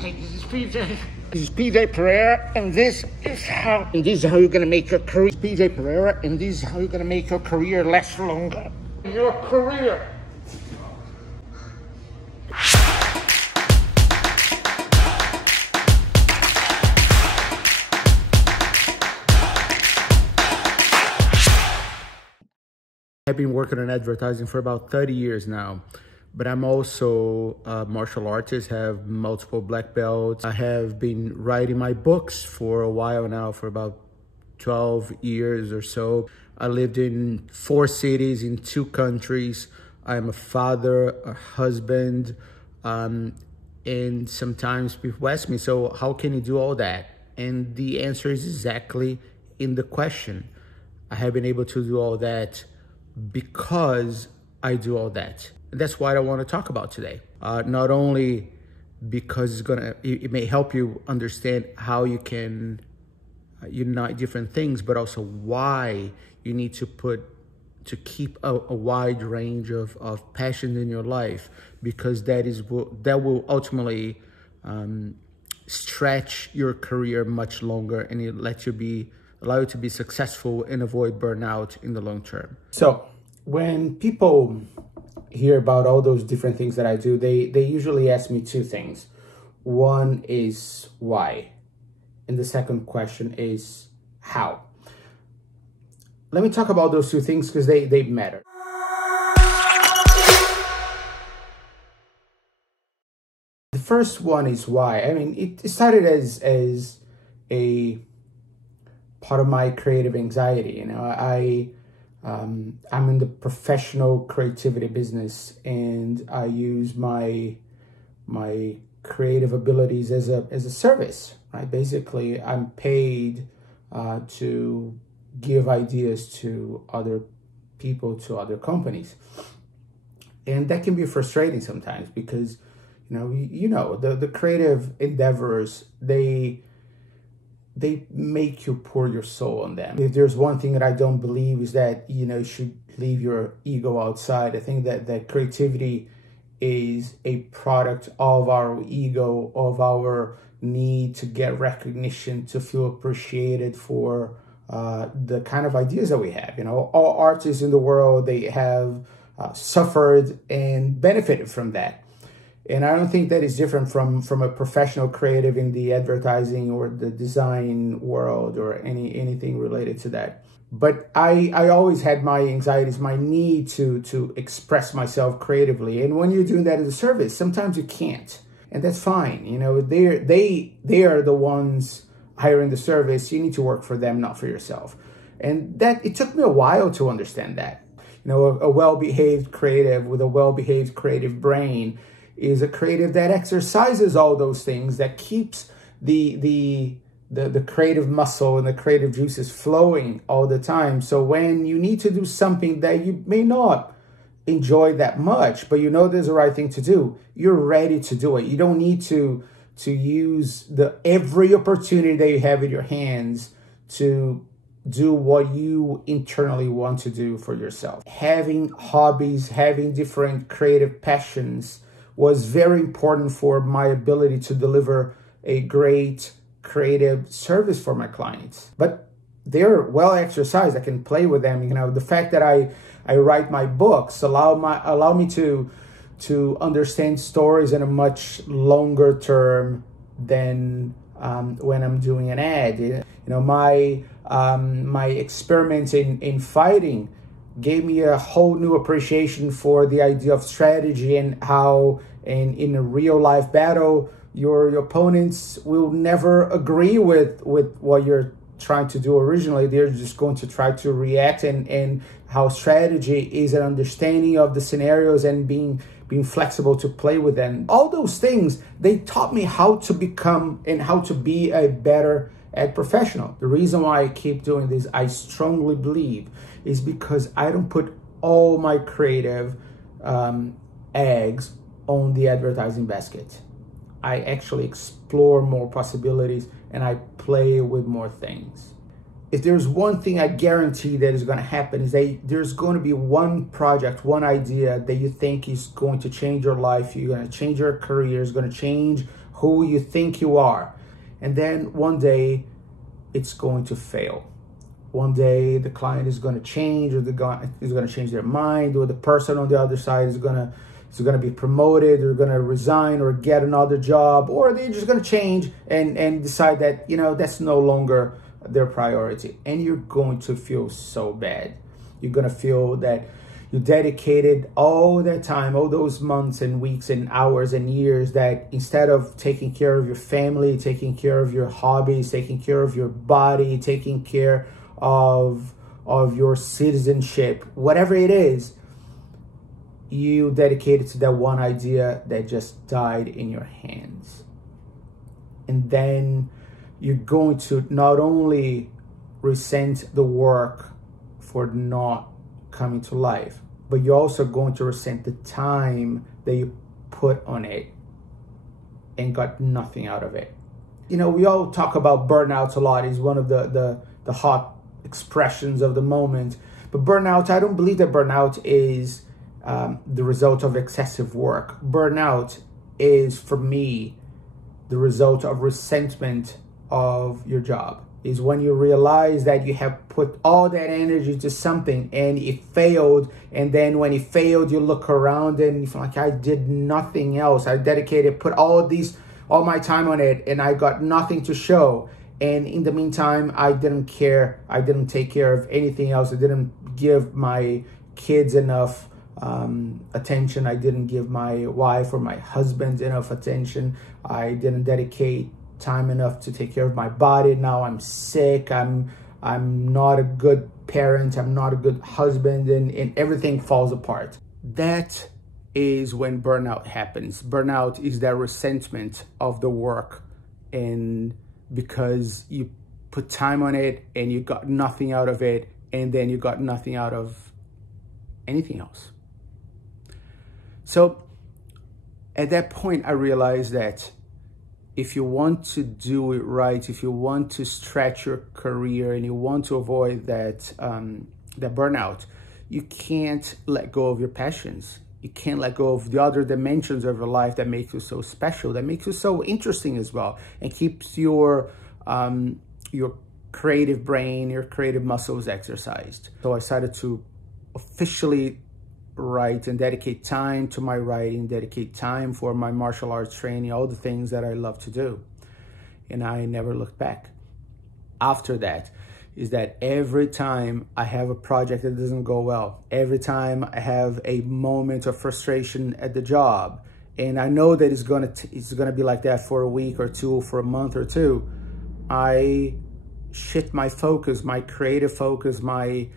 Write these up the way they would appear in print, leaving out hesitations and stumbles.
Hey, this is PJ. This is PJ Pereira, and this is how you're gonna make your career. PJ Pereira, and this is how you're gonna make your career last longer. Your career. I've been working on advertising for about 30 years now, but I'm also a martial artist, have multiple black belts. I have been writing my books for a while now, for about 12 years or so. I lived in 4 cities in 2 countries. I'm a father, a husband, and sometimes people ask me, so how can you do all that? And the answer is exactly in the question. I have been able to do all that because I do all that. And that's what I want to talk about today. Not only because it may help you understand how you can unite different things, but also why you need to keep a wide range of passions in your life, because that will ultimately stretch your career much longer, and it allow you to be successful and avoid burnout in the long term. So when people hear about all those different things that I do, they usually ask me 2 things. One is why, and the second question is how. Let me talk about those 2 things because they matter. The first one is why. I mean, it started as a part of my creative anxiety. You know, I'm in the professional creativity business, and I use my creative abilities as a service, right? Basically, I'm paid to give ideas to other people, to other companies, and that can be frustrating sometimes because the creative endeavors, they make you pour your soul on them. If there's one thing that I don't believe is that, you should leave your ego outside. I think that creativity is a product of our ego, of our need to get recognition, to feel appreciated for the kind of ideas that we have. All artists in the world, they have suffered and benefited from that. And I don't think that is different from a professional creative in the advertising or the design world or anything related to that. But I always had my anxieties, my need to express myself creatively. And when you're doing that as a service, sometimes you can't. And that's fine. They are the ones hiring the service. You need to work for them, not for yourself. And that it took me a while to understand that. A well-behaved creative with a well-behaved creative brain is a creative that exercises all those things, that keeps the creative muscle and the creative juices flowing all the time. So when you need to do something that you may not enjoy that much, but there's the right thing to do, you're ready to do it. You don't need to use every opportunity that you have in your hands to do what you internally want to do for yourself. Having hobbies, having different creative passions was very important for my ability to deliver a great creative service for my clients. But they're well exercised. I can play with them. The fact that I write my books allow me to understand stories in a much longer term than when I'm doing an ad. My experiments in fighting gave me a whole new appreciation for the idea of strategy and how in a real life battle, your opponents will never agree with what you're trying to do originally. They're just going to try to react, and how strategy is an understanding of the scenarios and being flexible to play with them. All those things, they taught me how to become and how to be a better ad professional. The reason why I keep doing this, I strongly believe, is because I don't put all my creative eggs on the advertising basket. I actually explore more possibilities and I play with more things. if there's one thing I guarantee that is going to happen, is that there's going to be one project, one idea that you think is going to change your life. You're going to change your career. It's going to change who you think you are. And then one day it's going to fail. One day the client is going to change, or is going to change their mind, or the person on the other side is going to be promoted, or going to resign or get another job, or they're just going to change and decide that, that's no longer their priority. And you're going to feel so bad. You're going to feel that you dedicated all that time, all those months and weeks and hours and years, that instead of taking care of your family, taking care of your hobbies, taking care of your body, taking care of your citizenship, whatever it is, you dedicated to that one idea that just died in your hands. And then you're going to not only resent the work for not coming to life, but you're also going to resent the time that you put on it and got nothing out of it. We all talk about burnout a lot. It's one of the hot expressions of the moment. But burnout, I don't believe that burnout is the result of excessive work. Burnout is, for me, the result of resentment of your job. Is when you realize that you have put all that energy to something and it failed, and then when it failed, you look around and you feel like, I did nothing else. I dedicated, put all my time on it, and I got nothing to show. And in the meantime, I didn't care. I didn't take care of anything else. I didn't give my kids enough attention. I didn't give my wife or my husband enough attention. I didn't dedicate time enough to take care of my body. Now I'm sick. I'm not a good parent. I'm not a good husband, and everything falls apart. That is when burnout happens. Burnout is that resentment of the work, and because you put time on it and you got nothing out of it, and then you got nothing out of anything else. So at that point, I realized that if you want to do it right, if you want to stretch your career and you want to avoid that burnout, you can't let go of your passions. You can't let go of the other dimensions of your life that make you so special, that makes you so interesting as well, and keeps your creative brain, your creative muscles exercised. So I decided to officially write and dedicate time to my writing, dedicate time for my martial arts training, all the things that I love to do. And I never looked back. After that is that every time I have a project that doesn't go well, every time I have a moment of frustration at the job, and I know that it's gonna be like that for a week or two, for a month or two, I shift my focus, my creative focus, my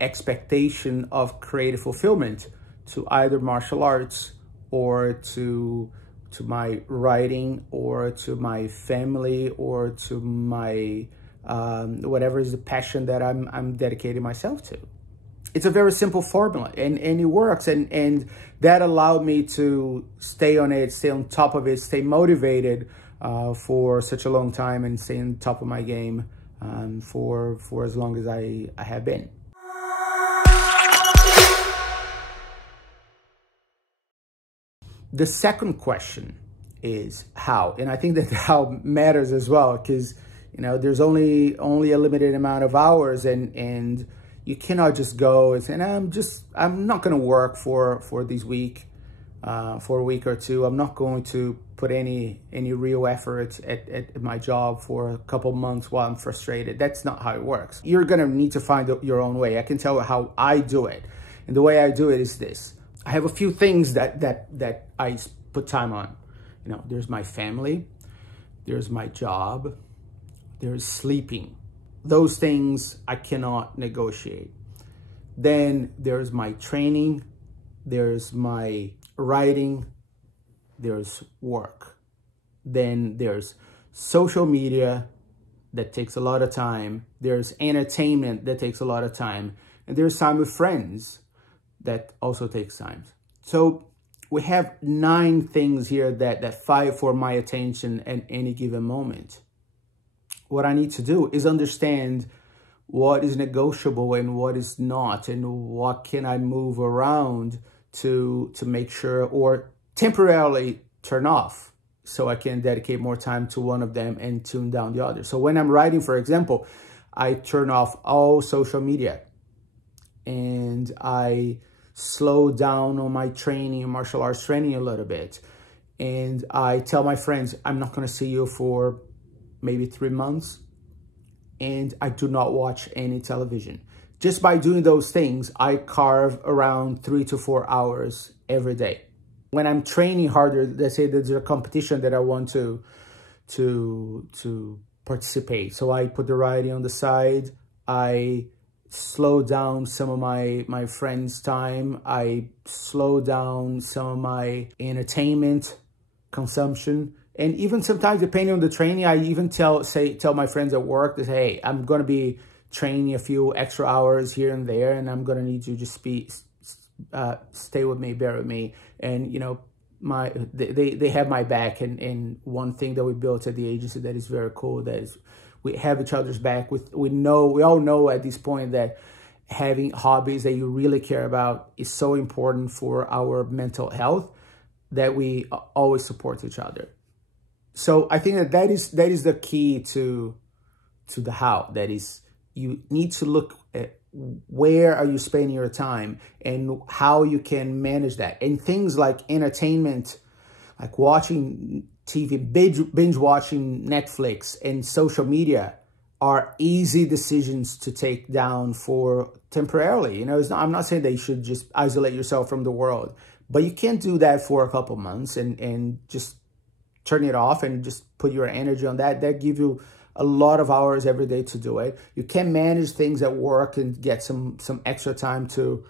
expectation of creative fulfillment to either martial arts, or to my writing, or to my family, or to my whatever is the passion that I'm dedicating myself to. It's a very simple formula, and it works, and that allowed me to stay on it, stay on top of it, stay motivated for such a long time, and stay on top of my game for as long as I have been. The second question is how, and I think that how matters as well, because there's only a limited amount of hours, and you cannot just go and say, I'm not going to work for this week, for a week or two. I'm not going to put any real effort at my job for a couple months while I'm frustrated. That's not how it works. You're going to need to find your own way. I can tell you how I do it. And the way I do it is this. I have a few things that I put time on. There's my family, there's my job, there's sleeping. Those things I cannot negotiate. Then there's my training, there's my writing, there's work. Then there's social media that takes a lot of time. There's entertainment that takes a lot of time. And there's time with friends that also takes time. So we have 9 things here that fight for my attention at any given moment. what I need to do is understand what is negotiable and what is not, and what can I move around to make sure, or temporarily turn off, so I can dedicate more time to one of them and tune down the other. So when I'm writing, for example, I turn off all social media and I slow down on my training, martial arts training a little bit. And I tell my friends, I'm not going to see you for maybe 3 months. And I do not watch any television. Just by doing those things, I carve around 3 to 4 hours every day. When I'm training harder, let's say there's a competition that I want to participate. So I put the writing on the side. I slow down some of my friends' time. I slow down some of my entertainment consumption. And even sometimes, depending on the training, I even tell my friends at work that, hey, I'm going to be training a few extra hours here and there, and I'm going to need you to just stay with me, bear with me. And, you know, they have my back. And one thing that we built at the agency that is very cool, that is we have each other's back. We all know at this point that having hobbies that you really care about is so important for our mental health, that we always support each other. So I think that is the key to the how. That is, you need to look at where are you spending your time and how you can manage that. And things like entertainment, like watching TV, binge watching Netflix and social media, are easy decisions to take down for temporarily. You know, I'm not saying that you should just isolate yourself from the world, but you can do that for a couple months and just turn it off and just put your energy on that. That gives you a lot of hours every day to do it. You can manage things at work and get some extra time to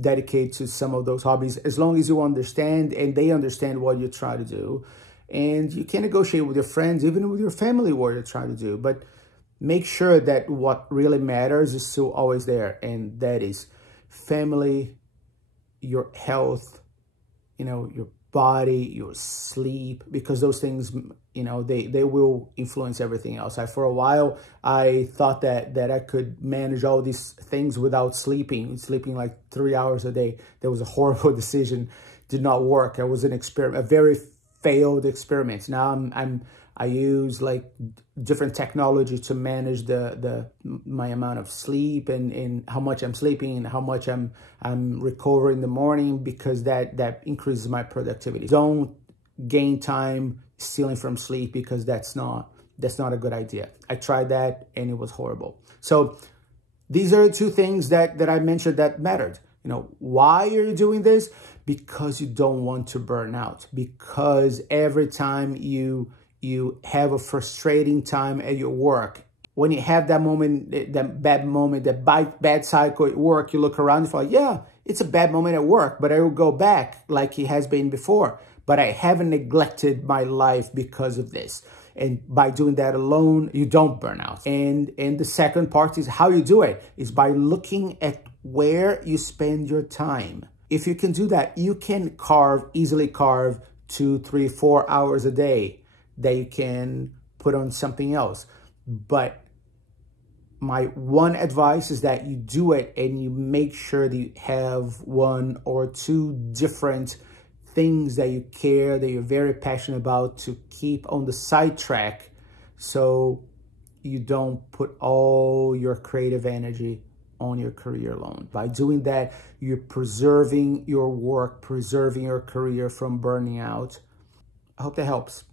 dedicate to some of those hobbies, as long as you understand and they understand what you try to do. And you can negotiate with your friends, even with your family, what you're trying to do. But make sure that what really matters is still always there. And that is family, your health, you know, your body, your sleep, because those things, you know, they will influence everything else. For a while, I thought that I could manage all these things without sleeping like 3 hours a day. That was a horrible decision. Did not work. It was an experiment, a very failed experiment. Now I use like different technology to manage my amount of sleep and how much I'm sleeping and how much I'm recovering in the morning, because that increases my productivity. Don't gain time stealing from sleep, because that's not a good idea. I tried that and it was horrible. So these are 2 things that I mentioned that mattered. You know, why are you doing this? Because you don't want to burn out. Because every time you have a frustrating time at your work, when you have that moment, that bad cycle at work, you look around and feel like, yeah, it's a bad moment at work, but I will go back like it has been before. But I haven't neglected my life because of this. And by doing that alone, you don't burn out. And the second part is how you do it, is by looking at where you spend your time. If you can do that, you can easily carve 2, 3, 4 hours a day that you can put on something else. But my one advice is that you do it and you make sure that you have 1 or 2 different things that you care, that you're very passionate about, to keep on the side track, so you don't put all your creative energy on your career alone. By doing that, you're preserving your work, preserving your career from burning out. I hope that helps.